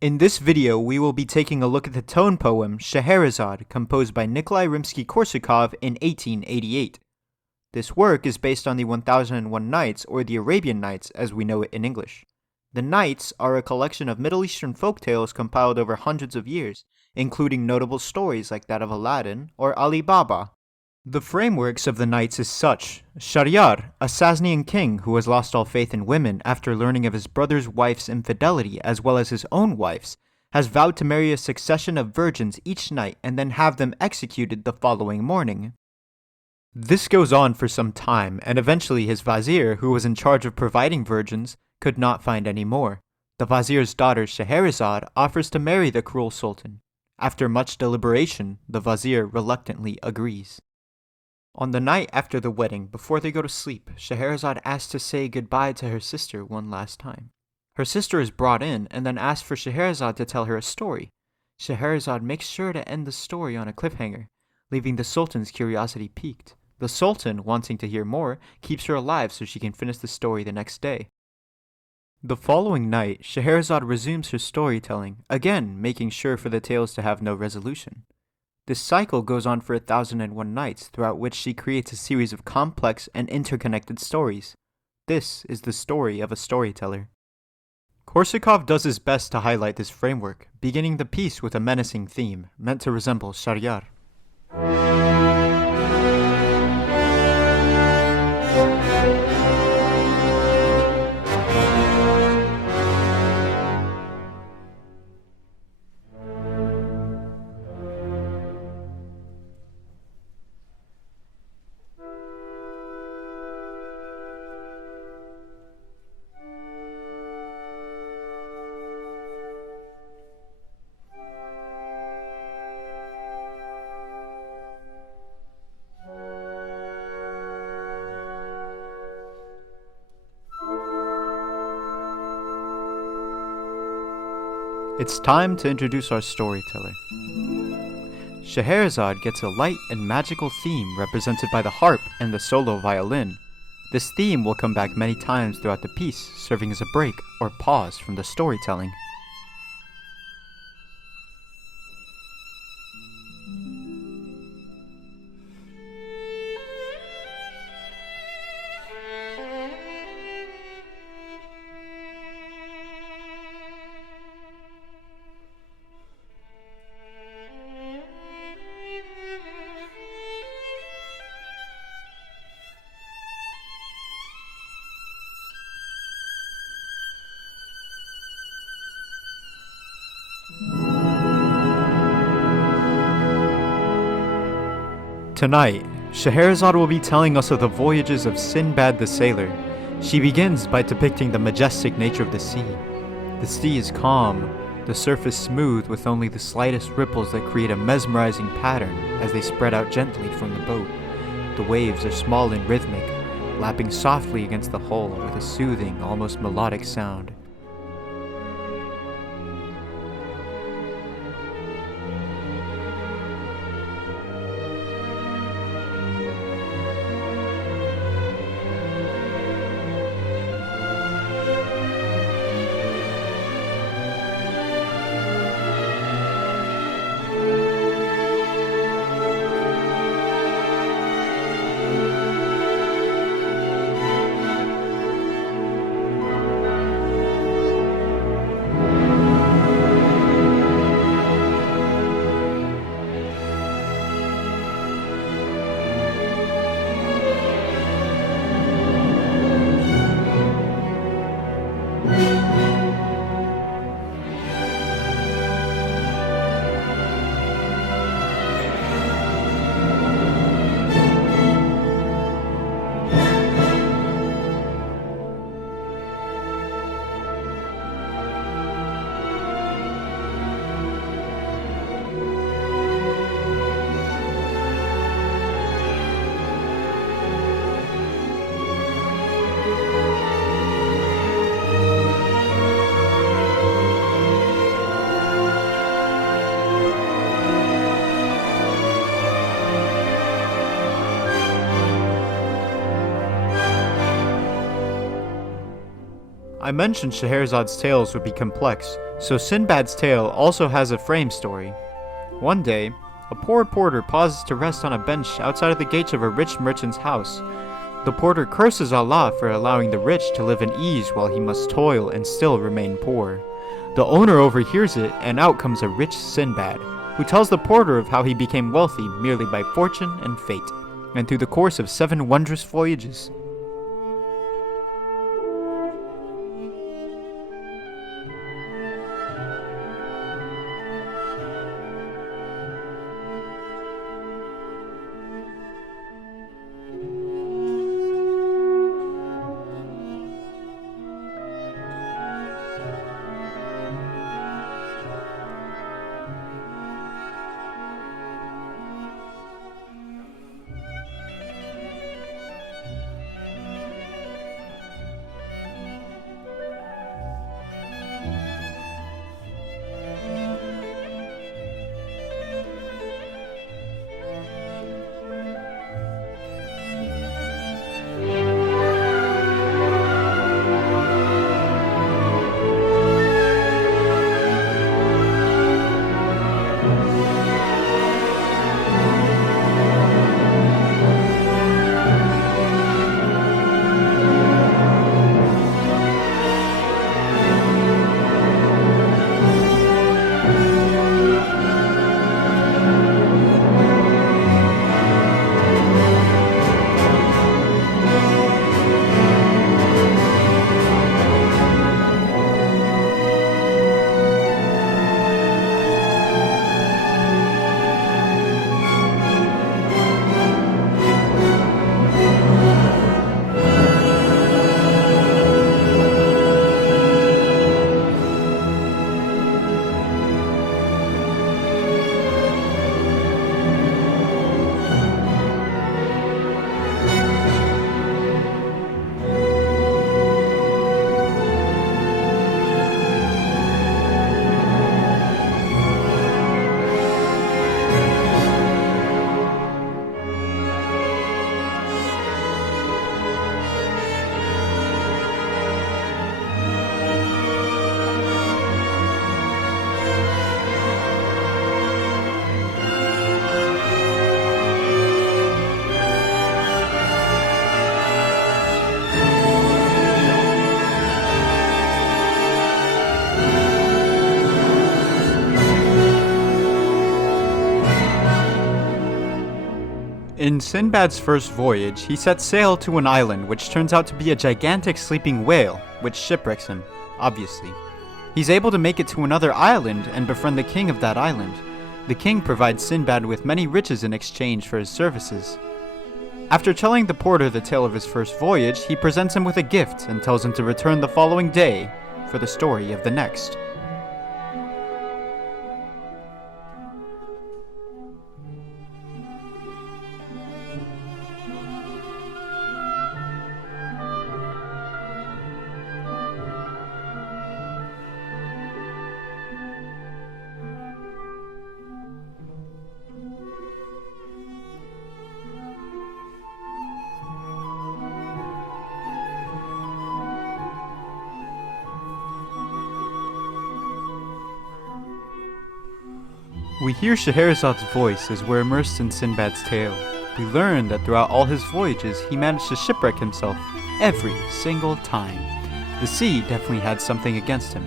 In this video, we will be taking a look at the tone poem Scheherazade, composed by Nikolay Rimsky-Korsakov in 1888. This work is based on the 1001 Nights, or the Arabian Nights as we know it in English. The Nights are a collection of Middle Eastern folktales compiled over hundreds of years, including notable stories like that of Aladdin or Ali Baba. The frameworks of the Nights is such. Shahryar, a Sasanian king who has lost all faith in women after learning of his brother's wife's infidelity as well as his own wife's, has vowed to marry a succession of virgins each night and then have them executed the following morning. This goes on for some time, and eventually his vizier, who was in charge of providing virgins, could not find any more. The vizier's daughter Scheherazade offers to marry the cruel sultan. After much deliberation, the vizier reluctantly agrees. On the night after the wedding, before they go to sleep, Scheherazade asks to say goodbye to her sister one last time. Her sister is brought in and then asks for Scheherazade to tell her a story. Scheherazade makes sure to end the story on a cliffhanger, leaving the sultan's curiosity piqued. The sultan, wanting to hear more, keeps her alive so she can finish the story the next day. The following night, Scheherazade resumes her storytelling, again making sure for the tales to have no resolution. This cycle goes on for 1001 nights, throughout which she creates a series of complex and interconnected stories. This is the story of a storyteller. Korsakov does his best to highlight this framework, beginning the piece with a menacing theme, meant to resemble Shahryar. It's time to introduce our storyteller. Scheherazade gets a light and magical theme represented by the harp and the solo violin. This theme will come back many times throughout the piece, serving as a break or pause from the storytelling. Tonight, Scheherazade will be telling us of the voyages of Sinbad the sailor. She begins by depicting the majestic nature of the sea. The sea is calm, the surface smooth with only the slightest ripples that create a mesmerizing pattern as they spread out gently from the boat. The waves are small and rhythmic, lapping softly against the hull with a soothing, almost melodic sound. I mentioned Scheherazade's tales would be complex, So Sinbad's tale also has a frame story. One day, a poor porter pauses to rest on a bench outside of the gates of a rich merchant's house. The porter curses Allah for allowing the rich to live in ease while he must toil and still remain poor. The owner overhears it, and out comes a rich Sinbad, who tells the porter of how he became wealthy merely by fortune and fate, and through the course of 7 wondrous voyages. In Sinbad's first voyage, he sets sail to an island which turns out to be a gigantic sleeping whale, which shipwrecks him, obviously. He's able to make it to another island and befriend the king of that island. The king provides Sinbad with many riches in exchange for his services. After telling the porter the tale of his first voyage, he presents him with a gift and tells him to return the following day for the story of the next. We hear Scheherazade's voice as we're immersed in Sinbad's tale. We learn that throughout all his voyages, he managed to shipwreck himself every single time. The sea definitely had something against him.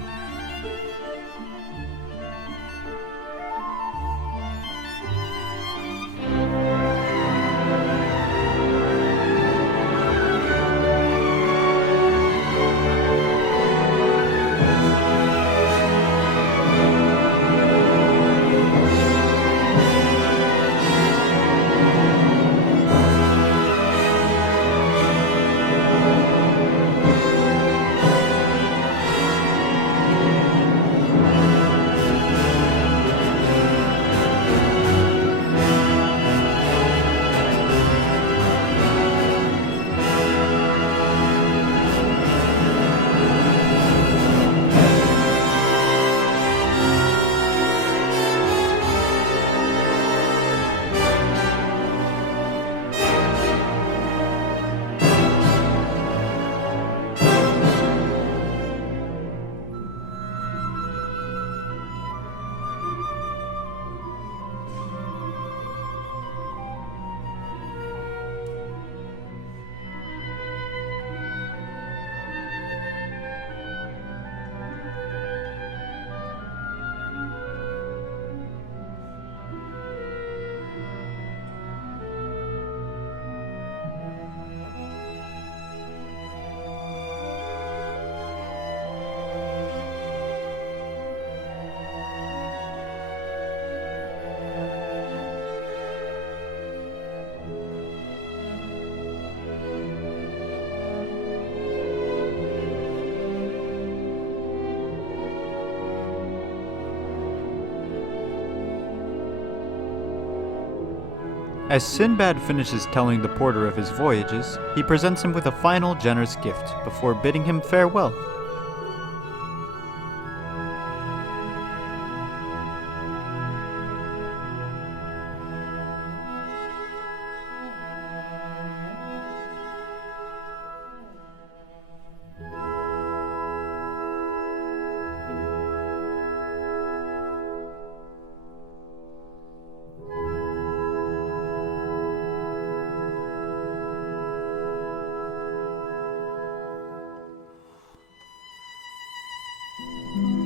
As Sinbad finishes telling the porter of his voyages, he presents him with a final generous gift before bidding him farewell.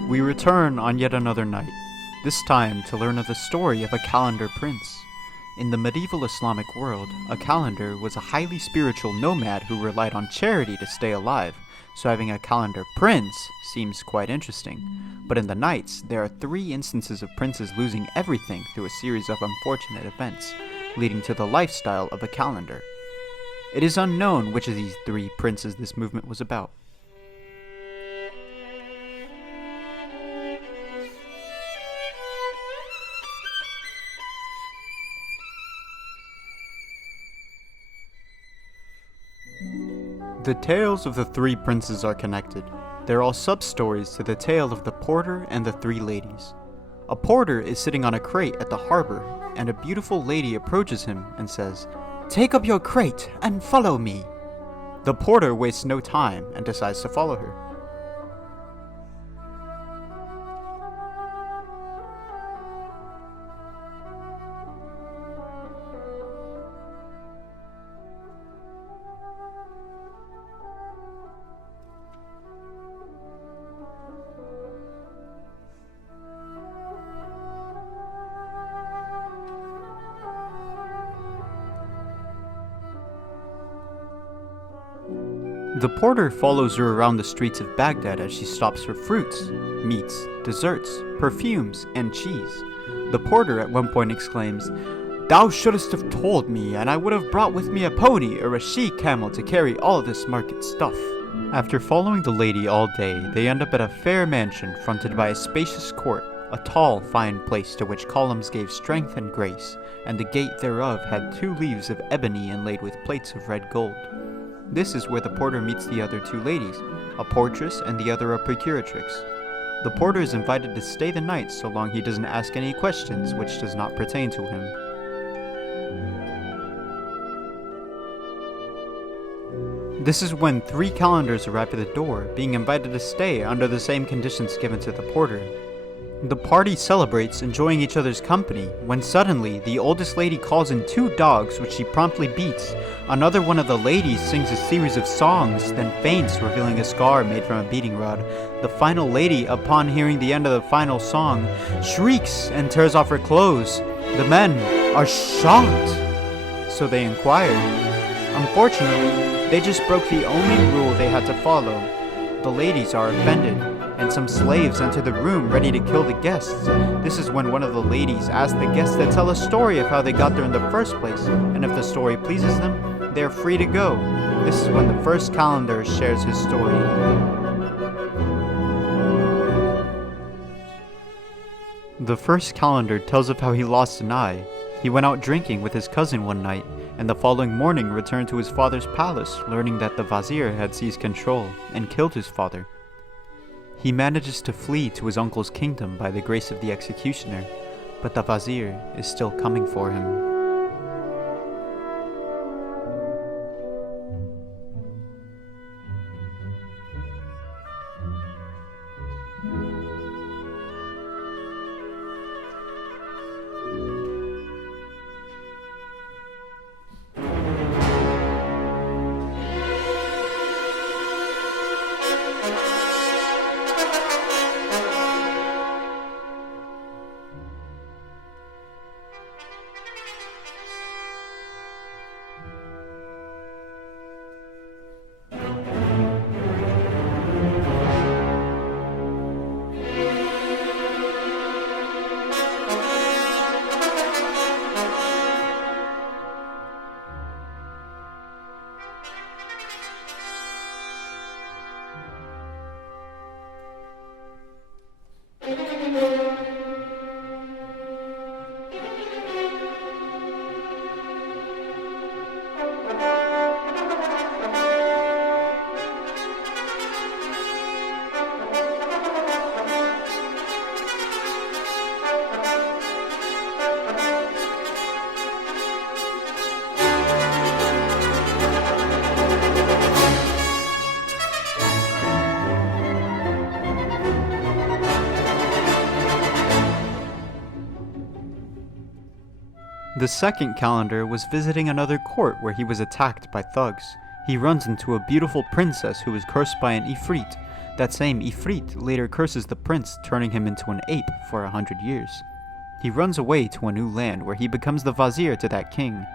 We return on yet another night, this time to learn of the story of a Kalandar prince. In the medieval Islamic world, a Kalandar was a highly spiritual nomad who relied on charity to stay alive, so having a Kalandar prince seems quite interesting. But in the Nights, there are 3 instances of princes losing everything through a series of unfortunate events, leading to the lifestyle of a Kalandar. It is unknown which of these 3 princes this movement was about. The tales of the 3 princes are connected. They're all sub-stories to the tale of the porter and the 3 ladies. A porter is sitting on a crate at the harbor, and a beautiful lady approaches him and says, "Take up your crate and follow me." The porter wastes no time and decides to follow her. The porter follows her around the streets of Baghdad as she stops for fruits, meats, desserts, perfumes, and cheese. The porter at one point exclaims, "Thou shouldst have told me, and I would have brought with me a pony or a she-camel to carry all this market stuff." After following the lady all day, they end up at a fair mansion fronted by a spacious court, a tall, fine place to which columns gave strength and grace, and the gate thereof had 2 leaves of ebony inlaid with plates of red gold. This is where the porter meets the other 2 ladies, a portress and the other a procuratrix. The porter is invited to stay the night so long he doesn't ask any questions which does not pertain to him. This is when 3 Kalandars arrive at the door, being invited to stay under the same conditions given to the porter. The party celebrates, enjoying each other's company, when suddenly the oldest lady calls in 2 dogs which she promptly beats. Another one of the ladies sings a series of songs, then faints, revealing a scar made from a beating rod. The final lady, upon hearing the end of the final song, shrieks and tears off her clothes. The men are shocked, so they inquire. Unfortunately, they just broke the only rule they had to follow. The ladies are offended, and some slaves enter the room ready to kill the guests. This is when one of the ladies asks the guests to tell a story of how they got there in the first place, and if the story pleases them, they are free to go. This is when the first Kalandar shares his story. The first Kalandar tells of how he lost an eye. He went out drinking with his cousin one night, and the following morning returned to his father's palace, learning that the vizier had seized control and killed his father. He manages to flee to his uncle's kingdom by the grace of the executioner, but the vizier is still coming for him. The second calendar was visiting another court where he was attacked by thugs. He runs into a beautiful princess who is cursed by an Ifrit. That same Ifrit later curses the prince, turning him into an ape for 100 years. He runs away to a new land where he becomes the vizier to that king.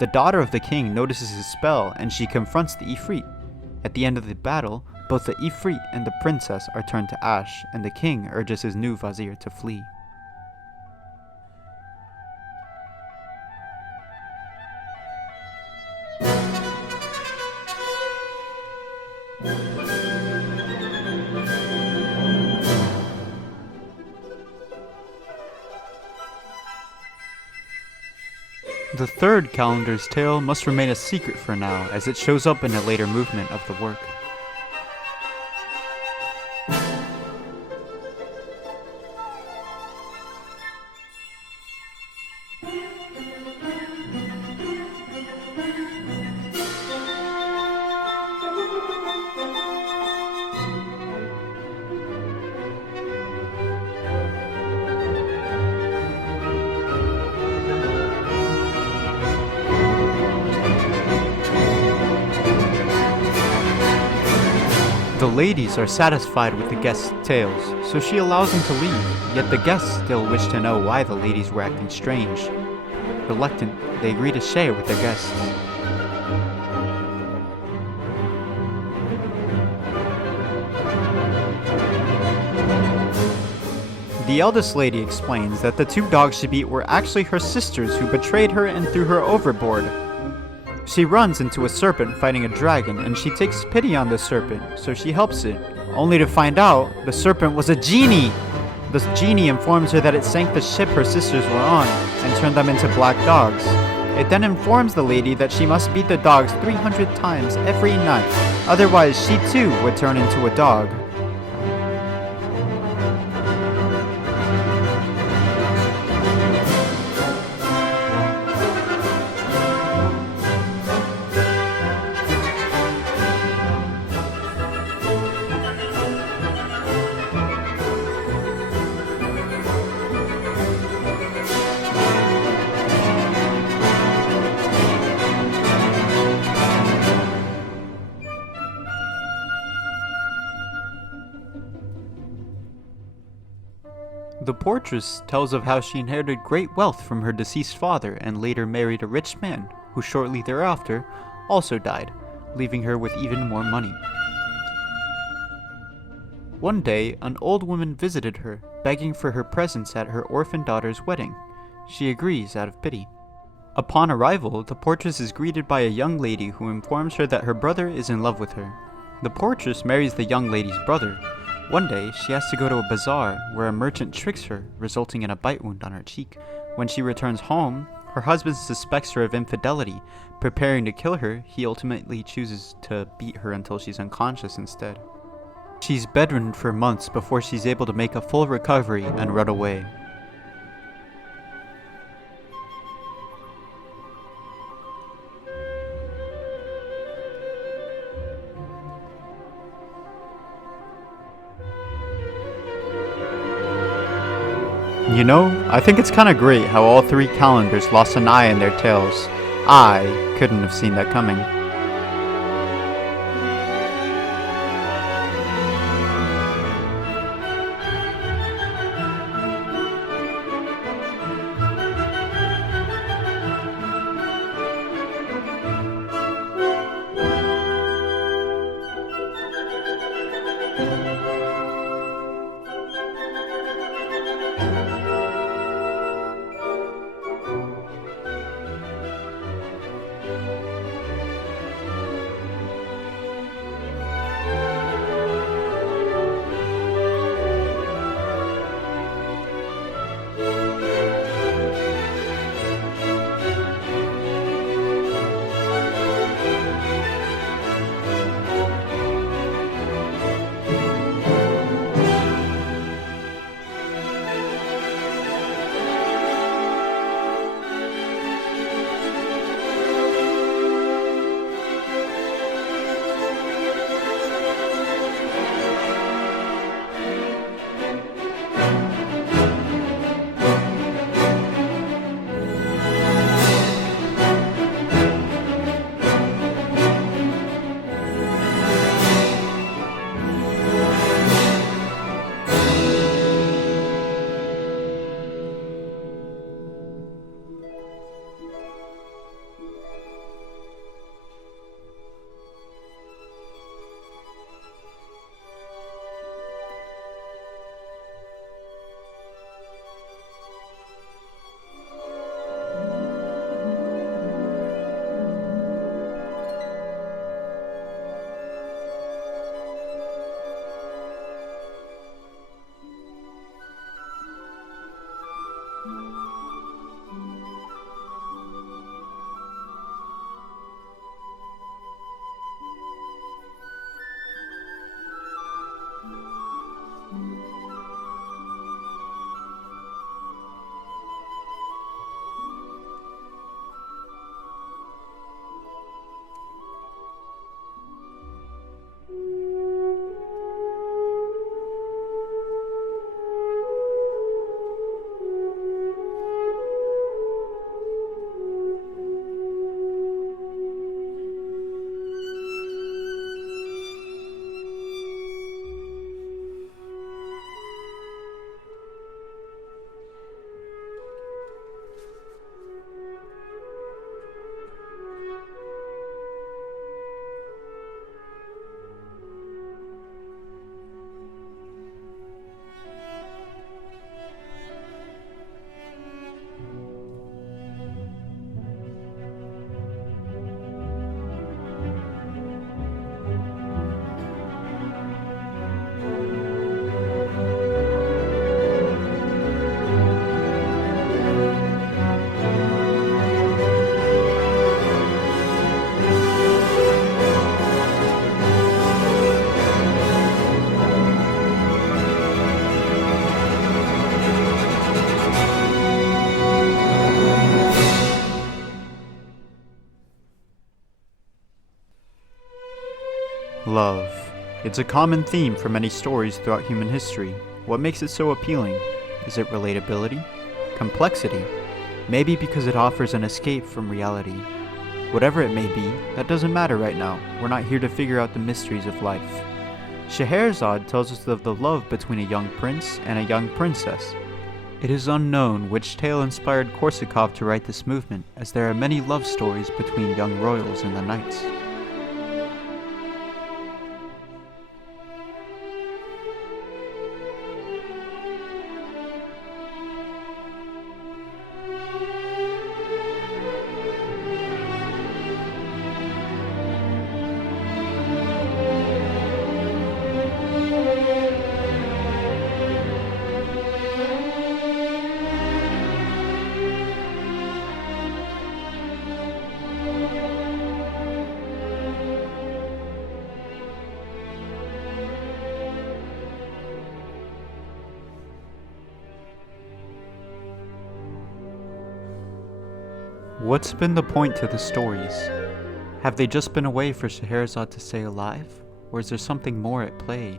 The daughter of the king notices his spell and she confronts the Ifrit. At the end of the battle, both the Ifrit and the princess are turned to ash, and the king urges his new vizier to flee. The third calendar's tale must remain a secret for now, as it shows up in a later movement of the work. The ladies are satisfied with the guests' tales, so she allows them to leave, yet the guests still wish to know why the ladies were acting strange. Reluctant, they agree to share with their guests. The eldest lady explains that the two dogs she beat were actually her sisters who betrayed her and threw her overboard. She runs into a serpent fighting a dragon, and she takes pity on the serpent, so she helps it, only to find out the serpent was a genie! The genie informs her that it sank the ship her sisters were on, and turned them into black dogs. It then informs the lady that she must beat the dogs 300 times every night, otherwise she too would turn into a dog. The portress tells of how she inherited great wealth from her deceased father and later married a rich man, who shortly thereafter also died, leaving her with even more money. One day, an old woman visited her, begging for her presence at her orphan daughter's wedding. She agrees out of pity. Upon arrival, the portress is greeted by a young lady who informs her that her brother is in love with her. The portress marries the young lady's brother. One day, she has to go to a bazaar where a merchant tricks her, resulting in a bite wound on her cheek. When she returns home, her husband suspects her of infidelity. Preparing to kill her, he ultimately chooses to beat her until she's unconscious instead. She's bedridden for months before she's able to make a full recovery and run away. You know, I think it's kinda great how all three calendars lost an eye in their tales. I couldn't have seen that coming. Love. It's a common theme for many stories throughout human history. What makes it so appealing? Is it relatability? Complexity? Maybe because it offers an escape from reality. Whatever it may be, that doesn't matter right now. We're not here to figure out the mysteries of life. Scheherazade tells us of the love between a young prince and a young princess. It is unknown which tale inspired Korsakov to write this movement, as there are many love stories between young royals and the knights. What's been the point to the stories? Have they just been a way for Scheherazade to stay alive? Or is there something more at play?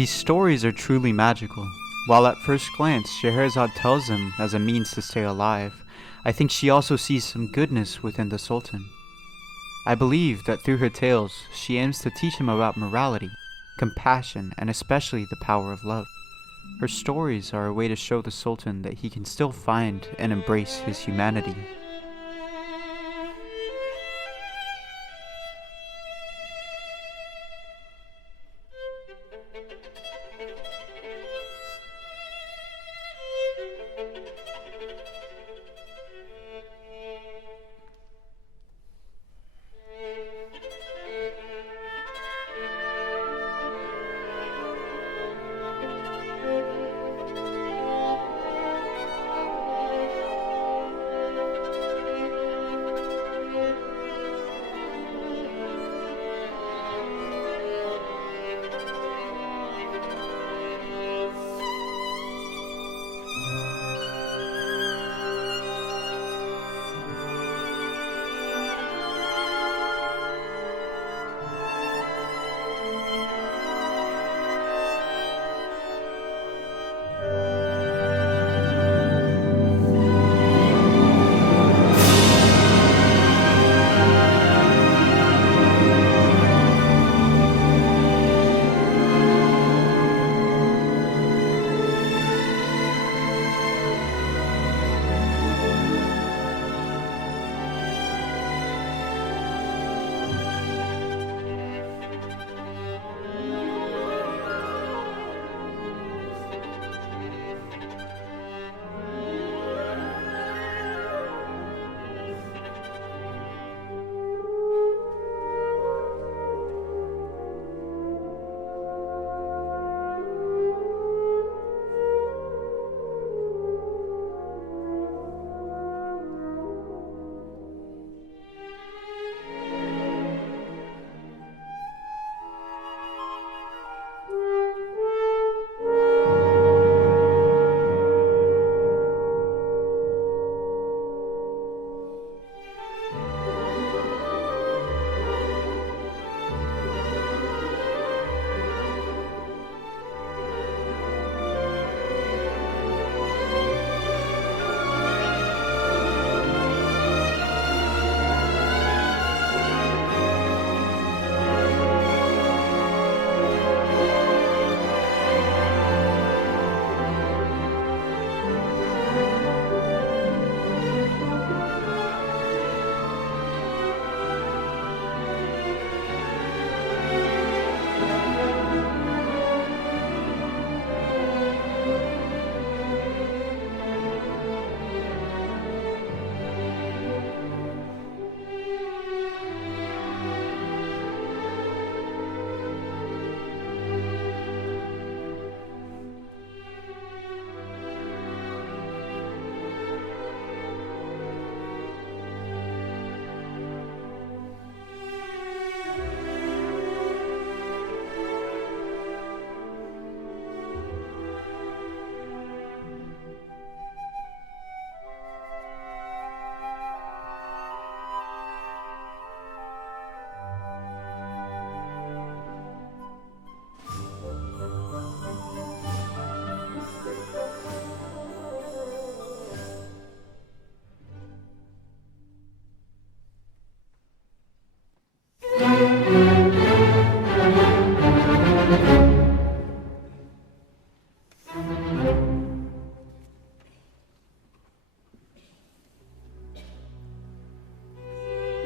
These stories are truly magical. While at first glance Scheherazade tells them as a means to stay alive, I think she also sees some goodness within the Sultan. I believe that through her tales, she aims to teach him about morality, compassion, and especially the power of love. Her stories are a way to show the Sultan that he can still find and embrace his humanity.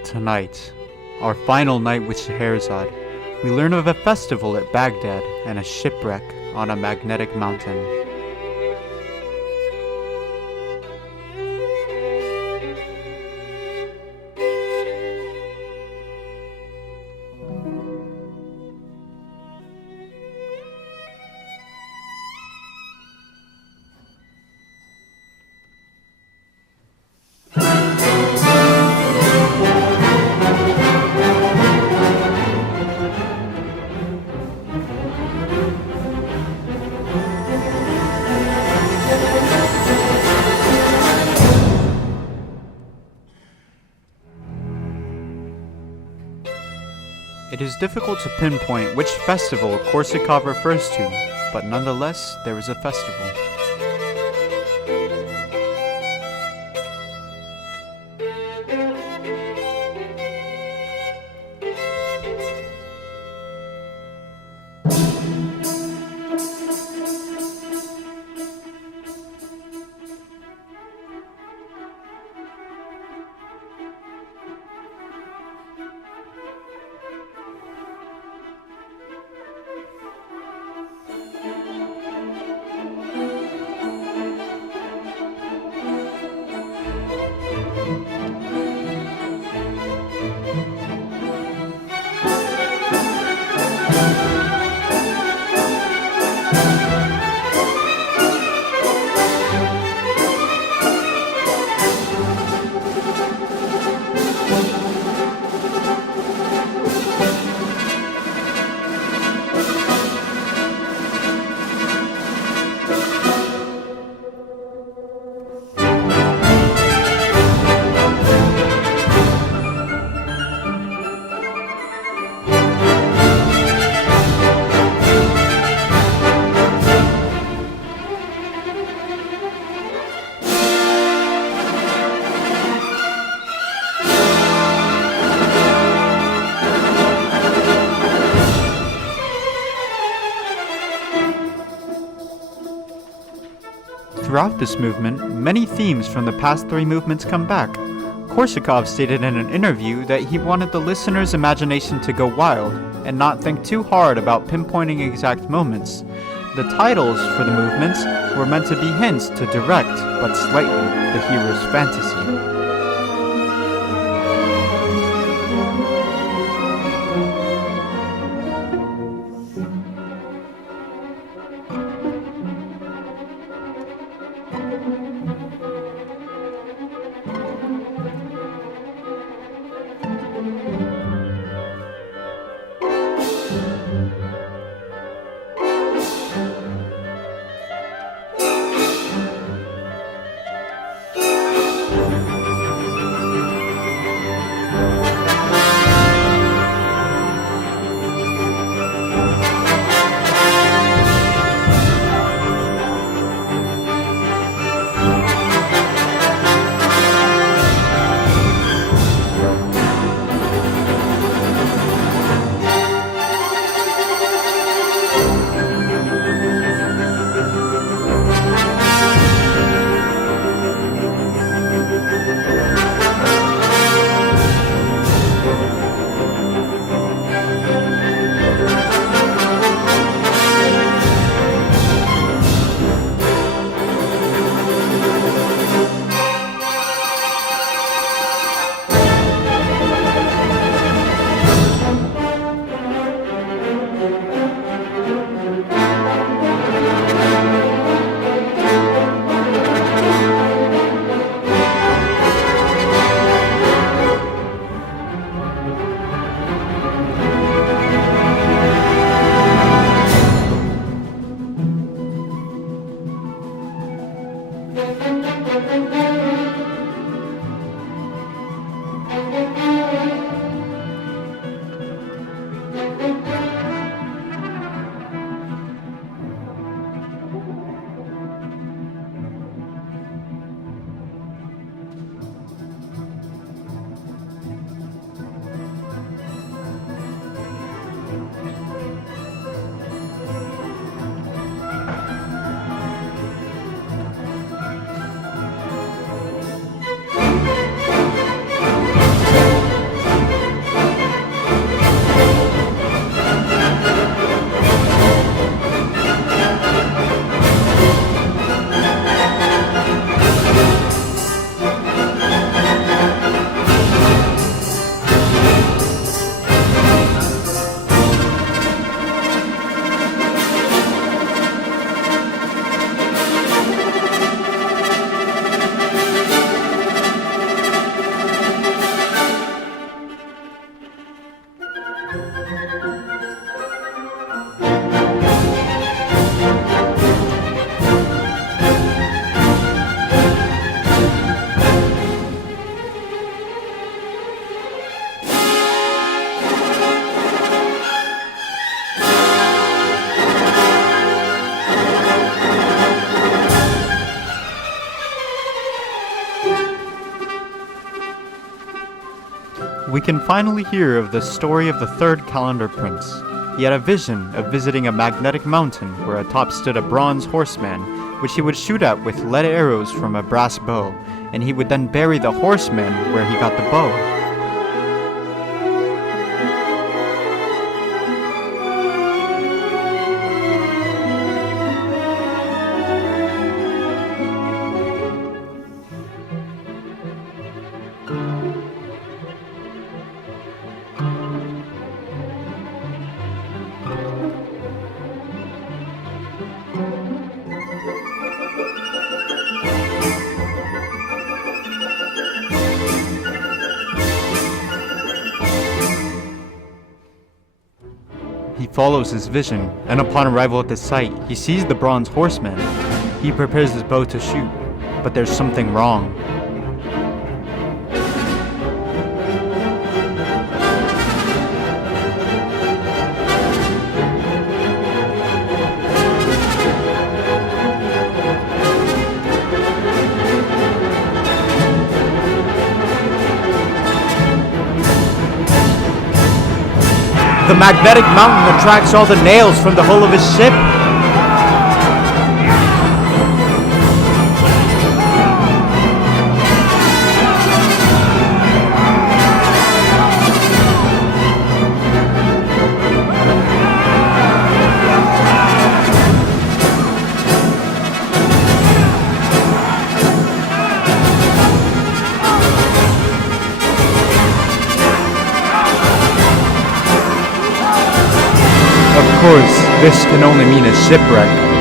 Tonight, our final night with Scheherazade, we learn of a festival at Baghdad and a shipwreck on a magnetic mountain. It is difficult to pinpoint which festival Korsakov refers to, but nonetheless, there is a festival. Throughout this movement, many themes from the past three movements come back. Korsakov stated in an interview that he wanted the listener's imagination to go wild and not think too hard about pinpointing exact moments. The titles for the movements were meant to be hints to direct, but slightly, the hearer's fantasy. We can finally hear of the story of the third Kalandar prince. He had a vision of visiting a magnetic mountain where atop stood a bronze horseman, which he would shoot at with lead arrows from a brass bow, and he would then bury the horseman where he got the bow. He follows his vision, and upon arrival at the site, he sees the bronze horseman. He prepares his bow to shoot, but there's something wrong. The magnetic mountain attracts all the nails from the hull of his ship. Of course, this can only mean a shipwreck.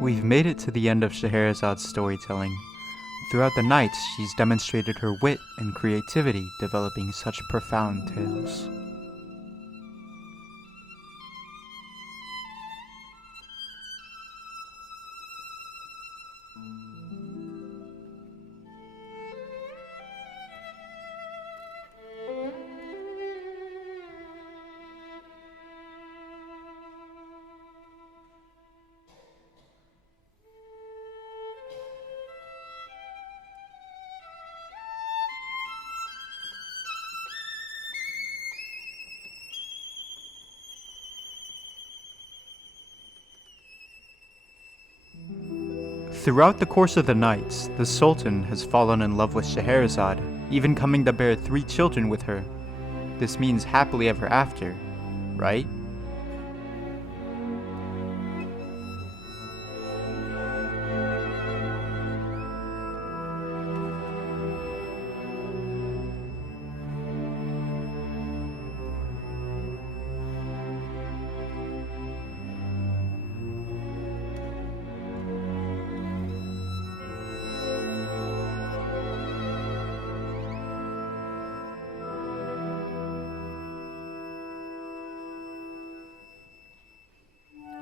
We've made it to the end of Scheherazade's storytelling. Throughout the nights, she's demonstrated her wit and creativity, developing such profound tales. Throughout the course of the nights, the Sultan has fallen in love with Scheherazade, even coming to bear 3 children with her. This means happily ever after, right?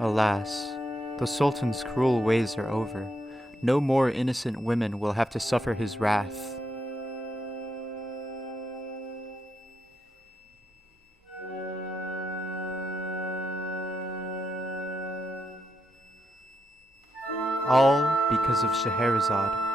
Alas, the Sultan's cruel ways are over. No more innocent women will have to suffer his wrath. All because of Scheherazade.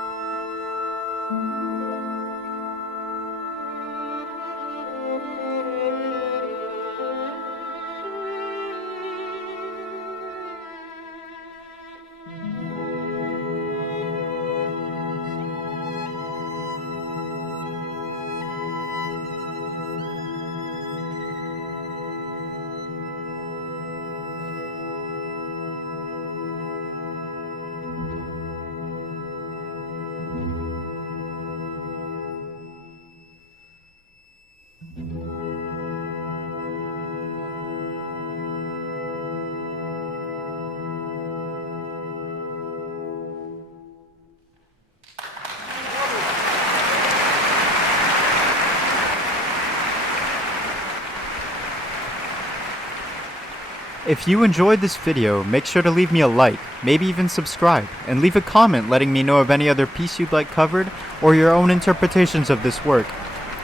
If you enjoyed this video, make sure to leave me a like, maybe even subscribe, and leave a comment letting me know of any other piece you'd like covered, or your own interpretations of this work.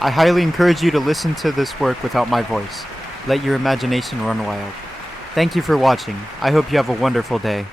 I highly encourage you to listen to this work without my voice. Let your imagination run wild. Thank you for watching. I hope you have a wonderful day.